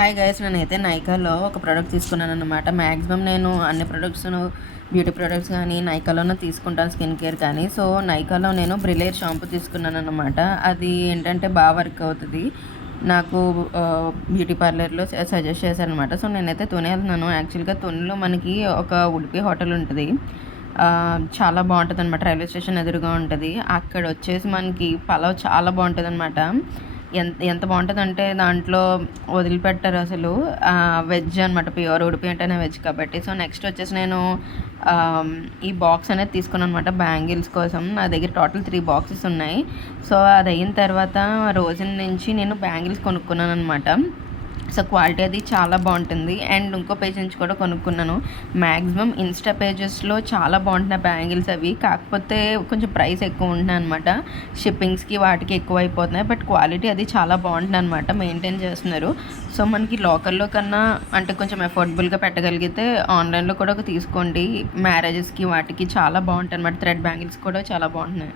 Hi guys, నేనైతే నైకాలో ఒక product తీసుకున్నాను అనమాట. మ్యాక్సిమం నేను అన్ని ప్రొడక్ట్స్ను బ్యూటీ ప్రొడక్ట్స్ కానీ నైకాలోనే తీసుకుంటాను, స్కిన్ కేర్ కానీ. సో నైకాలో నేను బ్రిలేర్ షాంపూ తీసుకున్నాను అనమాట. అది ఏంటంటే బాగా వర్క్ అవుతుంది. నాకు బ్యూటీ పార్లర్లో సజెస్ట్ చేశారనమాట. సో నేనైతే తుని వెళ్తున్నాను. యాక్చువల్గా తునిలో మనకి ఒక ఉడిపి హోటల్ ఉంటుంది. చాలా బాగుంటుంది అనమాట. రైల్వే స్టేషన్ ఎదురుగా ఉంటుంది. అక్కడ వచ్చేసి మనకి పలావ్ చాలా బాగుంటుంది అనమాట. ఎంత ఎంత బాగుంటుందంటే దాంట్లో వదిలిపెట్టారు అసలు. వెజ్ అనమాట, ప్యూర్ ఉడిపి అంటేనే వెజ్ కాబట్టి. సో నెక్స్ట్ వచ్చేసి నేను ఈ బాక్స్ అనేది తీసుకున్నాను అనమాట బ్యాంగిల్స్ కోసం. నా దగ్గర టోటల్ 3 బాక్సెస్ ఉన్నాయి. సో అది అయిన తర్వాత రోజు నుంచి నేను బ్యాంగిల్స్ కొనుక్కున్నాను అనమాట. సో క్వాలిటీ అది చాలా బాగుంటుంది. అండ్ ఇంకో పేజ్ నుంచి కూడా కొనుక్కున్నాను. మ్యాక్సిమం ఇన్స్టా పేజెస్లో చాలా బాగుంటున్నాయి బ్యాంగిల్స్ అవి. కాకపోతే కొంచెం ప్రైస్ ఎక్కువ ఉంటున్నాయి అనమాట. షిప్పింగ్స్కి వాటికి ఎక్కువ అయిపోతున్నాయి. బట్ క్వాలిటీ అది చాలా బాగుంటుంది అనమాట. మెయింటైన్ చేస్తున్నారు. సో మనకి లోకల్లో కన్నా అంటే కొంచెం అఫోర్డబుల్గా పెట్టగలిగితే ఆన్లైన్లో కూడా తీసుకోండి. మ్యారేజెస్కి వాటికి చాలా బాగుంటాయి అనమాట. థ్రెడ్ బ్యాంగిల్స్ కూడా చాలా బాగుంటున్నాయి.